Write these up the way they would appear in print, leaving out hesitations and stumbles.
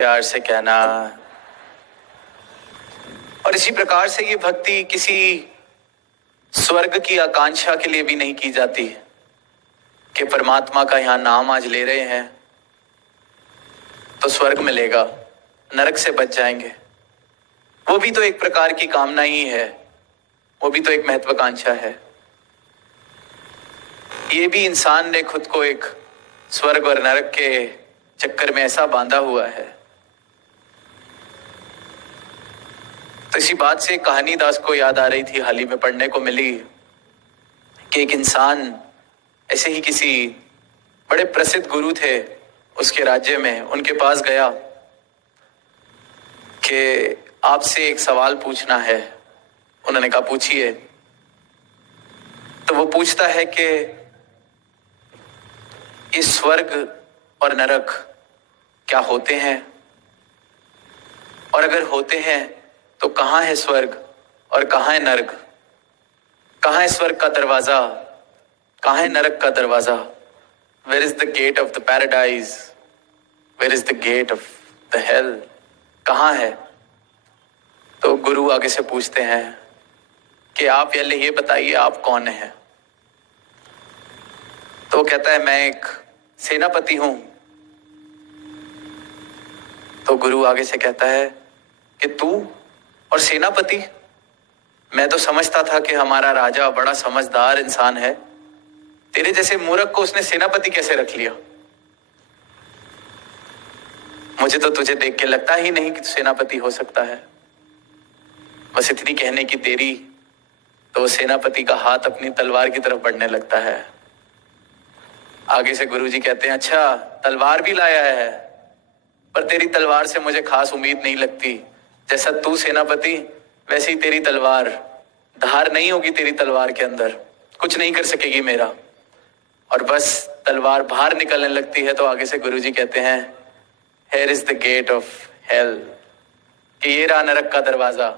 प्यार से कहना। और इसी प्रकार से ये भक्ति किसी स्वर्ग की आकांक्षा के लिए भी नहीं की जाती कि परमात्मा का यहां नाम आज ले रहे हैं तो स्वर्ग मिलेगा, नरक से बच जाएंगे। वो भी तो एक प्रकार की कामना ही है, वो भी तो एक महत्वाकांक्षा है। ये भी इंसान ने खुद को एक स्वर्ग और नरक के चक्कर में ऐसा बांधा हुआ है। तो इसी बात से कहानी दास को याद आ रही थी, हाल ही में पढ़ने को मिली कि एक इंसान ऐसे ही किसी बड़े प्रसिद्ध गुरु थे उसके राज्य में, उनके पास गया कि आपसे एक सवाल पूछना है। उन्होंने कहा पूछिए। तो वो पूछता है कि ये स्वर्ग और नरक क्या होते हैं, और अगर होते हैं तो कहाँ है स्वर्ग और कहाँ है नरक? कहाँ है स्वर्ग का दरवाजा, कहाँ है नरक का दरवाजा? Where is the gate of the paradise, where is the gate of the hell? कहाँ है? तो गुरु आगे से पूछते हैं कि आप पहले ये बताइए आप कौन हैं? तो वो कहता है मैं एक सेनापति हूं। तो गुरु आगे से कहता है कि तू और सेनापति? मैं तो समझता था कि हमारा राजा बड़ा समझदार इंसान है, तेरे जैसे मूर्ख को उसने सेनापति कैसे रख लिया? मुझे तो तुझे देख के लगता ही नहीं कि तू सेनापति हो सकता है। बस इतनी कहने की देरी तो वो सेनापति का हाथ अपनी तलवार की तरफ बढ़ने लगता है। आगे से गुरुजी कहते हैं अच्छा तलवार भी लाया है, पर तेरी तलवार से मुझे खास उम्मीद नहीं लगती। जैसा तू सेनापति वैसे ही तेरी तलवार, धार नहीं होगी तेरी तलवार के अंदर, कुछ नहीं कर सकेगी मेरा। और बस तलवार बाहर निकलने लगती है तो आगे से गुरुजी कहते हैं here is the gate of hell, कि ये रहा नरक का दरवाजा।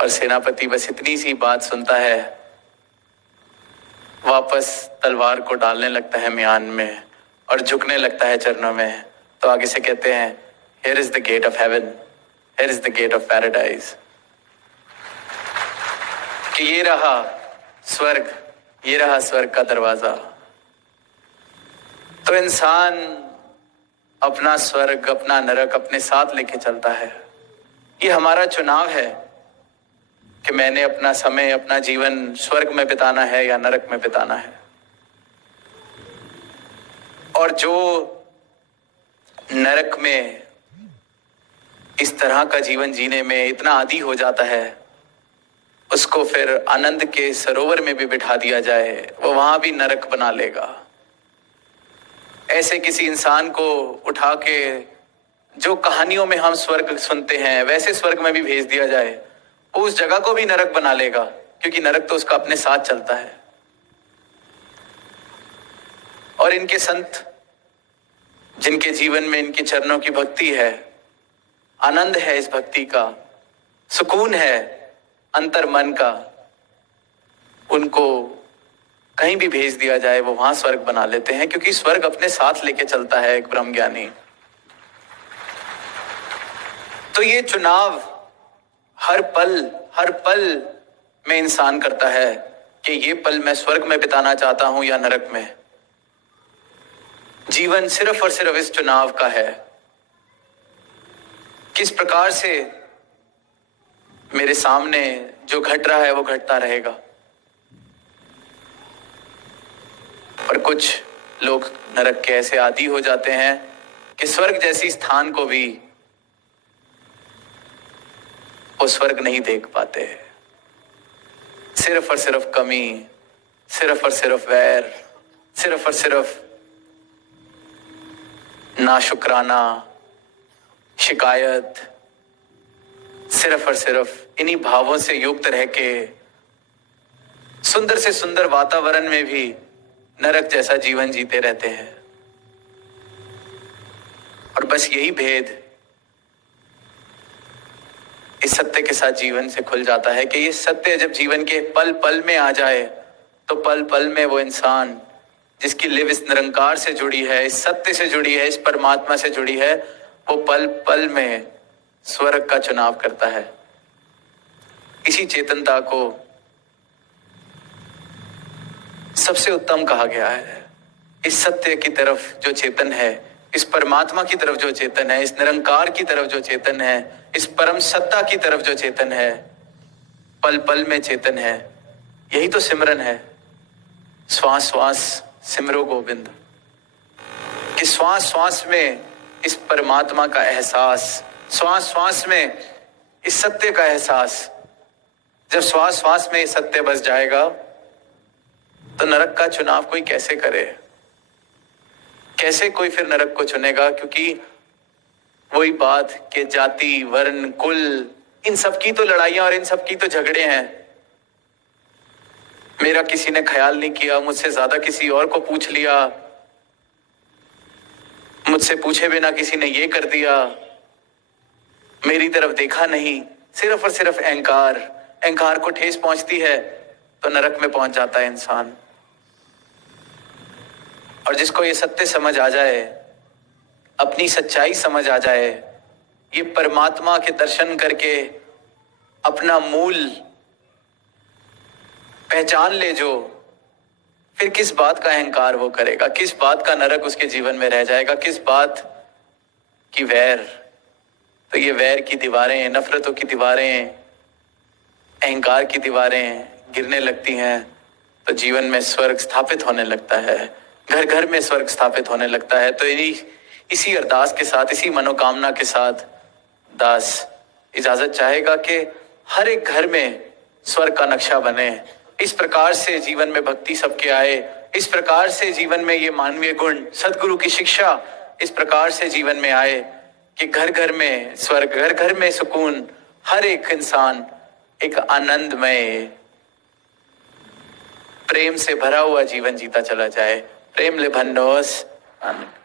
और सेनापति बस इतनी सी बात सुनता है, वापस तलवार को डालने लगता है म्यान में और झुकने लगता है चरणों में। तो आगे से कहते हैं here is the gate of heaven, here is the gate of paradise, कि ये रहा स्वर्ग, ये रहा स्वर्ग का दरवाजा। तो इंसान अपना स्वर्ग अपना नरक अपने साथ लेके चलता है। ये हमारा चुनाव है कि मैंने अपना समय अपना जीवन स्वर्ग में बिताना है या नरक में बिताना है। और जो नरक में इस तरह का जीवन जीने में इतना आदी हो जाता है, उसको फिर आनंद के सरोवर में भी बिठा दिया जाए, वो वहां भी नरक बना लेगा। ऐसे किसी इंसान को उठा के जो कहानियों में हम स्वर्ग सुनते हैं वैसे स्वर्ग में भी भेज दिया जाए, वो उस जगह को भी नरक बना लेगा, क्योंकि नरक तो उसका अपने साथ चलता है। और इनके संत जिनके जीवन में इनके चरणों की भक्ति है, आनंद है इस भक्ति का, सुकून है अंतर मन का, उनको कहीं भी भेज दिया जाए वो वहां स्वर्ग बना लेते हैं, क्योंकि स्वर्ग अपने साथ लेके चलता है एक ब्रह्म ज्ञानी। तो ये चुनाव हर पल में इंसान करता है कि ये पल मैं स्वर्ग में बिताना चाहता हूं या नरक में। जीवन सिर्फ और सिर्फ इस चुनाव का है, किस प्रकार से मेरे सामने जो घट रहा है वो घटता रहेगा। और कुछ लोग नरक के ऐसे आदी हो जाते हैं कि स्वर्ग जैसी स्थान को भी वो स्वर्ग नहीं देख पाते। सिर्फ और सिर्फ कमी, सिर्फ और सिर्फ वैर, सिर्फ और सिर्फ नाशुक्राना, शिकायत, सिर्फ और सिर्फ इन्हीं भावों से युक्त रह के सुंदर से सुंदर वातावरण में भी नरक जैसा जीवन जीते रहते हैं। और बस यही भेद इस सत्य के साथ जीवन से खुल जाता है कि ये सत्य जब जीवन के पल पल में आ जाए तो पल पल में वो इंसान जिसकी लिव इस निरंकार से जुड़ी है, इस सत्य से जुड़ी है, इस परमात्मा से जुड़ी है, वो पल पल में स्वर्ग का चुनाव करता है। इसी चेतनता को सबसे उत्तम कहा गया है। इस सत्य की तरफ जो चेतन है, इस परमात्मा की तरफ जो चेतन है, इस निरंकार की तरफ जो चेतन है, इस परम सत्ता की तरफ जो चेतन है, पल पल में चेतन है, यही तो सिमरन है। श्वास श्वास सिमरो गोविंद, कि श्वास श्वास में इस परमात्मा का एहसास, श्वास श्वास में इस सत्य का एहसास। जब श्वास श्वास में सत्य बस जाएगा तो नरक का चुनाव कोई कैसे करे? कैसे कोई फिर नरक को चुनेगा? क्योंकि वही बात कि जाति, वर्ण, कुल, इन सब की तो लड़ाइयां और इन सब की तो झगड़े हैं। मेरा किसी ने ख्याल नहीं किया, मुझसे ज्यादा किसी और को पूछ लिया, मुझसे पूछे बिना किसी ने ये कर दिया, मेरी तरफ देखा नहीं। सिर्फ और सिर्फ अहंकार, अहंकार को ठेस पहुंचती है तो नरक में पहुंच जाता है इंसान। और जिसको ये सत्य समझ आ जाए, अपनी सच्चाई समझ आ जाए, ये परमात्मा के दर्शन करके अपना मूल पहचान ले, जो फिर किस बात का अहंकार वो करेगा, किस बात का नरक उसके जीवन में रह जाएगा, किस बात की वैर। तो ये वैर की दीवारें, नफरतों की दीवारें, अहंकार की दीवारें गिरने लगती हैं तो जीवन में स्वर्ग स्थापित होने लगता है, घर घर में स्वर्ग स्थापित होने लगता है। तो इसी अरदास के साथ, इसी मनोकामना के साथ दास इजाजत चाहेगा कि हर एक घर में स्वर्ग का नक्शा बने। इस प्रकार से जीवन में भक्ति सबके आए, इस प्रकार से जीवन में ये मानवीय गुण, सदगुरु की शिक्षा इस प्रकार से जीवन में आए कि घर घर में स्वर्ग, घर घर में सुकून, हर एक इंसान एक आनंदमय, प्रेम से भरा हुआ जीवन जीता चला जाए। प्रेम ले भन्नोस आनंद।